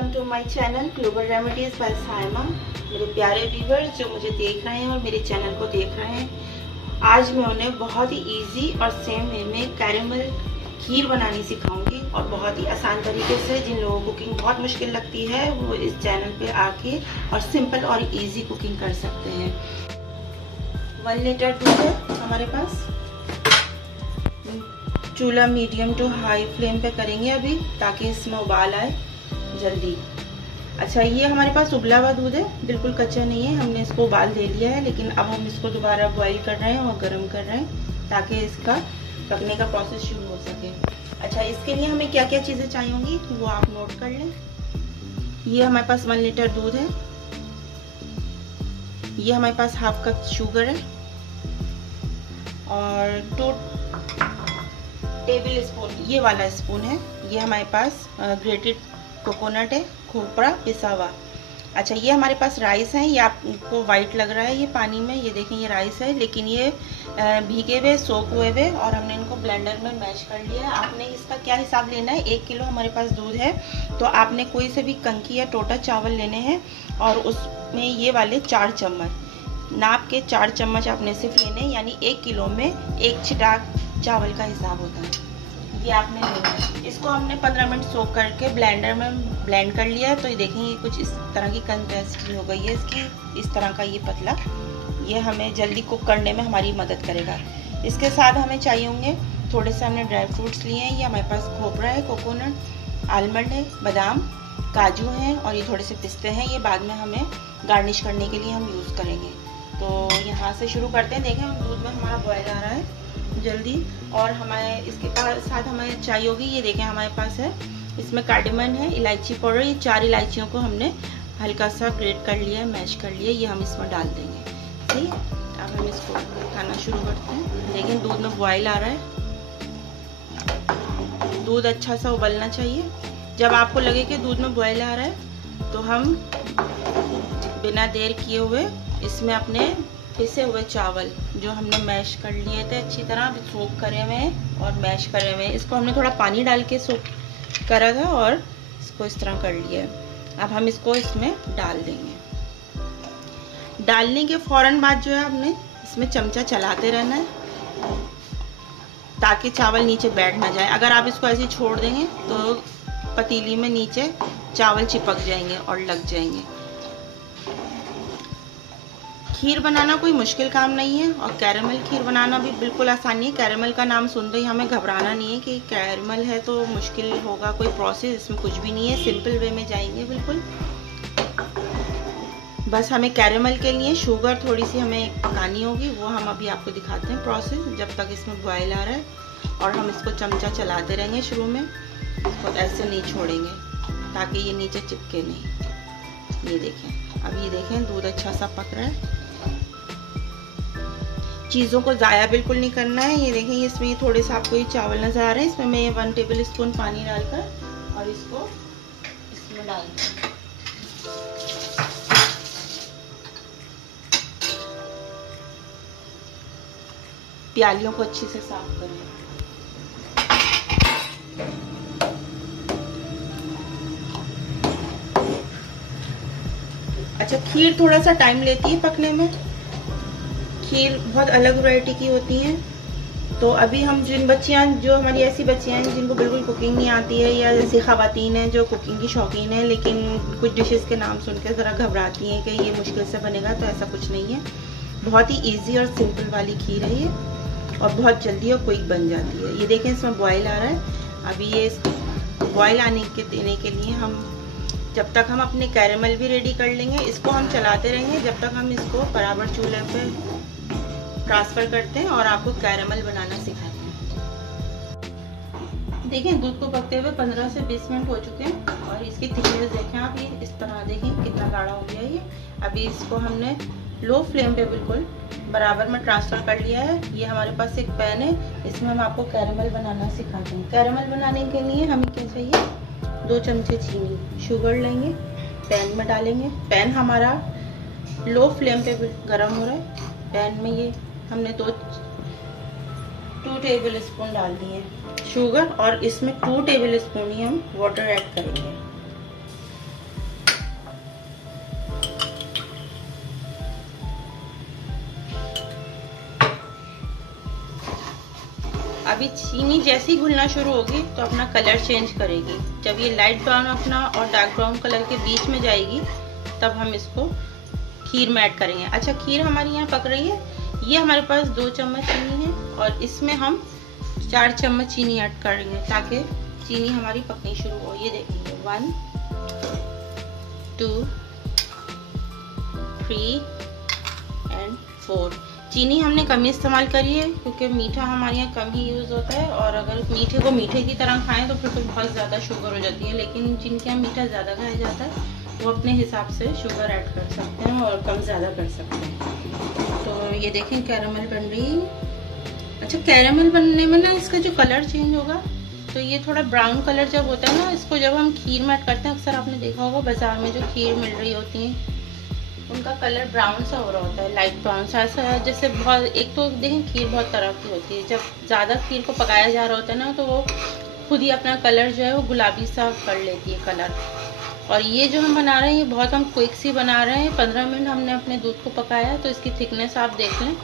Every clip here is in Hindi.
Welcome to my channel global remedies by Saima. मेरे प्यारे व्यूअर्स जो मुझे देख रहे हैं और मेरे चैनल को देख रहे हैं, आज मैं उन्हें बहुत ही इजी और सेम वे में कैरेमल खीर बनानी सिखाऊंगी और बहुत ही आसान तरीके से। जिन लोगों को कुकिंग बहुत मुश्किल लगती है वो इस चैनल पे आके और सिंपल और इजी कुकिंग कर सकते हैं। 1 लीटर दूध है हमारे पास। चूल्हा मीडियम टू हाई फ्लेम पे करेंगे अभी, ताकि इसमें उबाल आए जल्दी। अच्छा, ये हमारे पास उबला हुआ दूध है, बिल्कुल कच्चा नहीं है। हमने इसको उबाल दे लिया है, लेकिन अब हम इसको दोबारा बॉईल कर रहे हैं और गर्म कर रहे हैं ताकि इसका पकने का प्रोसेस शुरू हो सके। अच्छा, इसके लिए हमें क्या क्या चीज़ें चाहिए होंगी वो आप नोट कर लें। ये हमारे पास 1 लीटर दूध है। ये हमारे पास हाफ कप शुगर है और 2 टेबल स्पून, ये वाला स्पून है, ये हमारे पास ग्रेटेड कोकोनट है, खोपरा पिसा हुआ। अच्छा, ये हमारे पास राइस है। ये आपको वाइट लग रहा है ये पानी में, ये देखें ये राइस है, लेकिन ये भीगे हुए सोक हुए हुए और हमने इनको ब्लेंडर में मैश कर लिया है। आपने इसका क्या हिसाब लेना है, 1 किलो हमारे पास दूध है तो आपने कोई से भी कंकी या टोटा चावल लेने हैं और उसमें ये वाले 4 चम्मच नाप के 4 चम्मच आपने सिर्फ लेने, यानी 1 किलो में 1 छिटाक चावल का हिसाब होता है, ये आपने लेना है। इसको हमने 15 मिनट सोक करके ब्लेंडर में ब्लेंड कर लिया है। तो ये देखें ये कुछ इस तरह की कंसिस्टेंसी हो गई है इसकी, इस तरह का ये पतला। ये हमें जल्दी कुक करने में हमारी मदद करेगा। इसके साथ हमें चाहिए होंगे थोड़े से, हमने ड्राई फ्रूट्स लिए हैं। ये हमारे पास खोपरा है, कोकोनट, आलमंड है, बादाम, काजू हैं और ये थोड़े से पिस्ते हैं। ये बाद में हमें गार्निश करने के लिए हम यूज़ करेंगे। तो यहाँ से शुरू करते हैं। देखें दूध में हमारा बॉयल आ रहा है जल्दी। और हमारे इसके साथ हमें चाहिए होगी, ये देखें हमारे पास है, इसमें कार्डेमन है, इलायची पाउडर। ये 4 इलायचियों को हमने हल्का सा ग्रेट कर लिया है, मैश कर लिया, ये हम इसमें डाल देंगे। ठीक है, अब हम इसको खाना शुरू करते हैं। देखें दूध में बॉयल आ रहा है। दूध अच्छा सा उबलना चाहिए। जब आपको लगे कि दूध में बॉयल आ रहा है तो हम बिना देर किए हुए इसमें अपने पिसे हुए चावल जो हमने मैश कर लिए थे, अच्छी तरह सोक करे हुए और मैश करे हुए, इसको हमने थोड़ा पानी डाल के सोक करा था और इसको इस तरह कर लिया है। अब हम इसको इसमें डाल देंगे। डालने के फौरन बाद जो है हमने इसमें चमचा चलाते रहना है ताकि चावल नीचे बैठ ना जाए। अगर आप इसको ऐसे छोड़ देंगे तो पतीली में नीचे चावल चिपक जाएंगे और लग जाएंगे। खीर बनाना कोई मुश्किल काम नहीं है और कैरेमल खीर बनाना भी बिल्कुल आसानी है। कैरेमल का नाम सुनते ही हमें घबराना नहीं है कि कैरेमल है तो मुश्किल होगा कोई प्रोसेस, इसमें कुछ भी नहीं है, सिंपल वे में जाएंगे बिल्कुल। बस हमें कैरेमल के लिए शुगर थोड़ी सी हमें पकानी होगी, वो हम अभी आपको दिखाते हैं प्रोसेस। जब तक इसमें बॉयल आ रहा है और हम इसको चमचा चलाते रहेंगे शुरू में, इसको ऐसे नहीं छोड़ेंगे ताकि ये नीचे चिपके नहीं। ये देखें, अब ये देखें दूध अच्छा सा पक रहा है। चीज़ों को ज़ाया बिल्कुल नहीं करना है। ये देखें इसमें थोड़े से आपको ये चावल नज़र आ रहे हैं, इसमें मैं 1 टेबल स्पून पानी डालकर और इसको इसमें डाल दूँ। प्यालियों को अच्छे से साफ करें। अच्छा, खीर थोड़ा सा टाइम लेती है पकने में। खीर बहुत अलग वैरायटी की होती हैं। तो अभी हम जिन बच्चियां, जो हमारी ऐसी बच्चियां हैं जिनको बिल्कुल कुकिंग नहीं आती है, या ऐसी ख़वातीन हैं जो कुकिंग की शौकीन है लेकिन कुछ डिशेस के नाम सुनकर ज़रा घबराती हैं कि ये मुश्किल से बनेगा, तो ऐसा कुछ नहीं है। बहुत ही ईजी और सिंपल वाली खीर है ये और बहुत जल्दी और क्विक बन जाती है। ये देखें इसमें बॉयल आ रहा है। अभी ये बॉयल आने के देने के लिए हम जब तक हम अपने कैरेमल भी रेडी कर लेंगे, इसको हम चलाते रहेंगे जब तक हम इसको बराबर चूल्हे पे ट्रांसफ़र करते हैं और आपको कैरेमल बनाना सिखाते हैं। देखें दूध को पकते हुए 15 से 20 मिनट हो चुके हैं और इसकी थिकनेस देखें आप, ये इस तरह देखें कितना गाढ़ा हो गया ये। अभी इसको हमने लो फ्लेम पे बिल्कुल बराबर में ट्रांसफ़र कर लिया है। ये हमारे पास एक पैन है, इसमें हम आपको कैरेमल बनाना सिखाते हैं। कैरेमल बनाने के लिए हमें क्या चाहिए, 2 चमचे चीनी, शुगर लेंगे, पैन में डालेंगे। पैन हमारा लो फ्लेम पे गर्म हो रहा है। पैन में ये हमने 2 टेबल स्पून डाल दिए शुगर और इसमें 2 टेबल स्पून ही हम वाटर ऐड करेंगे। अभी चीनी जैसे ही घुलना शुरू होगी तो अपना कलर चेंज करेगी। जब ये लाइट ब्राउन अपना और डार्क ब्राउन कलर के बीच में जाएगी तब हम इसको खीर में ऐड करेंगे। अच्छा, खीर हमारी यहाँ पक रही है। ये हमारे पास 2 चम्मच चीनी है और इसमें हम 4 चम्मच चीनी ऐड करेंगे ताकि चीनी हमारी पकनी शुरू हो। ये देखेंगे 1 2 3 एंड 4। चीनी हमने कम ही इस्तेमाल करी है क्योंकि मीठा हमारे यहाँ कम ही यूज़ होता है, और अगर मीठे को मीठे की तरह खाएं तो फिर तो बहुत ज़्यादा शुगर हो जाती है। लेकिन जिनके यहाँ मीठा ज़्यादा खाया जाता है वो अपने हिसाब से शुगर ऐड कर सकते हैं और कम ज़्यादा कर सकते हैं। तो ये देखें कैरामल बन रही है। अच्छा, कैरामल बनने में ना इसका जो कलर चेंज होगा, तो ये थोड़ा ब्राउन कलर जब होता है ना, इसको जब हम खीर में ऐड करते हैं, अक्सर आपने देखा होगा बाजार में जो खीर मिल रही होती हैं उनका कलर ब्राउन सा हो रहा होता है, लाइट ब्राउन सा। ऐसा जैसे बहुत, एक तो देखें खीर बहुत तरह की होती है, जब ज़्यादा खीर को पकाया जा रहा होता है ना तो वो खुद ही अपना कलर जो है वो गुलाबी सा कर लेती है कलर। और ये जो हम बना रहे हैं ये बहुत हम क्विक सी बना रहे हैं। 15 मिनट हमने अपने दूध को पकाया, तो इसकी थिकनेस आप देख लें।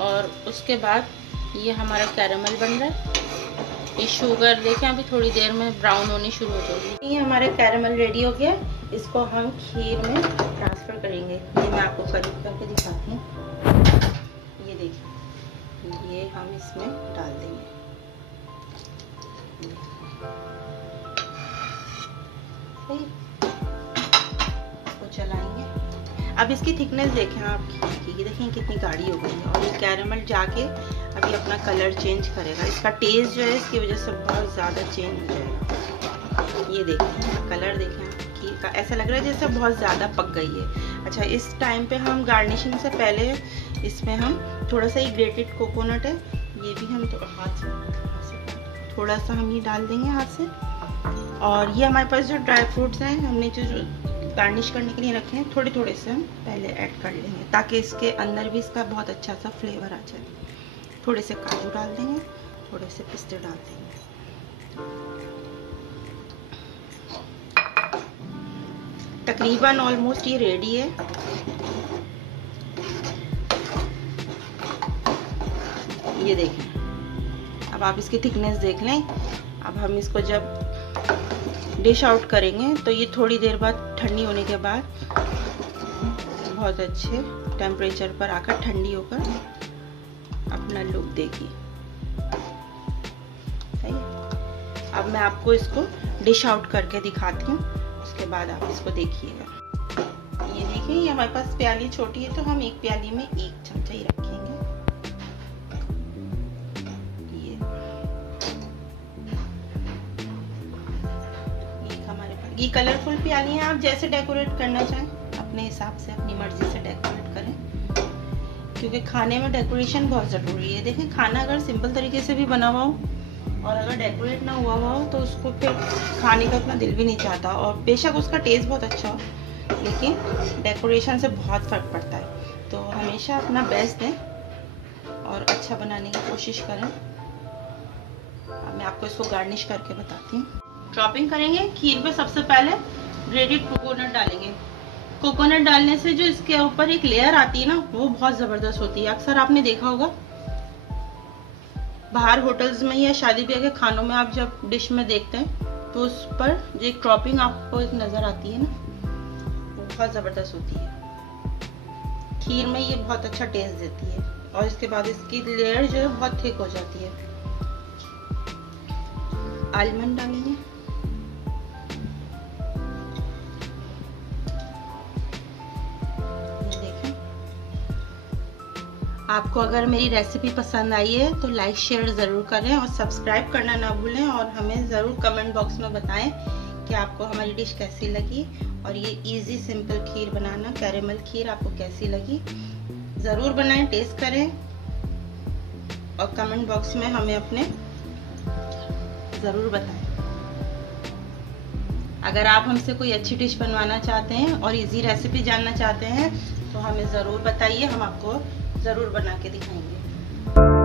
और उसके बाद ये हमारा कैरामल बन रहा है। ये शुगर देखें अभी थोड़ी देर में ब्राउन होनी शुरू हो जाएगी। ये हमारा कैरामल रेडी हो गया। इसको हम खीर में ट्रांसफ़र करेंगे। ये मैं आपको करीब करके दिखाती हूँ। ये देखिए, ये हम इसमें डाल देंगे। सही, इसको चलाएंगे। अब इसकी थिकनेस देखें आप खीर की, देखें कितनी गाढ़ी हो गई है। और ये कैरामल जाके अभी अपना कलर चेंज करेगा। इसका टेस्ट जो है इसकी वजह से बहुत ज़्यादा चेंज हो जाएगा। ये देखें कलर देखें खीर का, ऐसा लग रहा है जैसे बहुत ज़्यादा पक गई है। अच्छा, इस टाइम पे हम गार्निशिंग से पहले इसमें हम थोड़ा सा ही ग्रेटेड कोकोनट है, ये भी हम तो हाथ से थोड़ा सा हम ये डाल देंगे हाथ से। और ये हमारे पास जो ड्राई फ्रूट्स हैं हमने जो गार्निश करने के लिए रखे हैं, थोड़े थोड़े से हम पहले ऐड कर लेंगे ताकि इसके अंदर भी इसका बहुत अच्छा सा फ्लेवर आ जाए। थोड़े से काजू डाल देंगे, थोड़े से पिस्ते डाल देंगे। तकरीबन ऑलमोस्ट ये रेडी है। ये देखें, अब आप इसकी थिकनेस देख लें। अब हम इसको जब डिश आउट करेंगे तो ये थोड़ी देर बाद ठंडी होने के बाद बहुत अच्छे टेम्परेचर पर आकर ठंडी होकर अपना लुक देगी। सही है। अब मैं आपको इसको डिश आउट करके दिखाती हूँ, उसके बाद आप इसको देखिएगा। ये देखिए, ये हमारे पास प्याली छोटी है तो हम एक प्याली में 1 चमचा ही रखेंगे। ये कलरफुल प्याली हैं। आप जैसे डेकोरेट करना चाहें अपने हिसाब से, अपनी मर्जी से डेकोरेट करें, क्योंकि खाने में डेकोरेशन बहुत ज़रूरी है। देखें, खाना अगर सिंपल तरीके से भी बना हुआ हो और अगर डेकोरेट ना हुआ हो तो उसको फिर खाने का इतना दिल भी नहीं चाहता। और बेशक उसका टेस्ट बहुत अच्छा हो, लेकिन डेकोरेशन से बहुत फ़र्क पड़ता है। तो हमेशा अपना बेस्ट दें और अच्छा बनाने की कोशिश करें। अब मैं आपको इसको गार्निश करके बताती हूँ। ड्रॉपिंग करेंगे खीर पे। सबसे पहले ग्रेटेड कोकोनट डालेंगे। कोकोनट डालने से जो इसके ऊपर एक लेयर आती है ना, वो बहुत ज़बरदस्त होती है। अक्सर आपने देखा होगा बाहर होटल्स में या शादी ब्याह के खानों में, आप जब डिश में देखते हैं तो उस पर जो एक ड्रॉपिंग आपको एक नज़र आती है ना, वो बहुत ज़बरदस्त होती है। खीर में ये बहुत अच्छा टेस्ट देती है। और इसके बाद इसकी लेयर जो है बहुत थिक हो जाती है। आलमंड डालेंगे, आपको अगर मेरी रेसिपी पसंद आई है तो लाइक शेयर ज़रूर करें और सब्सक्राइब करना ना भूलें। और हमें ज़रूर कमेंट बॉक्स में बताएं कि आपको हमारी डिश कैसी लगी और ये इजी सिंपल खीर बनाना, कैरेमल खीर, आपको कैसी लगी। ज़रूर बनाएं, टेस्ट करें और कमेंट बॉक्स में हमें अपने ज़रूर बताएं। अगर आप हमसे कोई अच्छी डिश बनवाना चाहते हैं और इजी रेसिपी जानना चाहते हैं तो हमें ज़रूर बताइए, हम आपको ज़रूर बना के दिखाएंगे।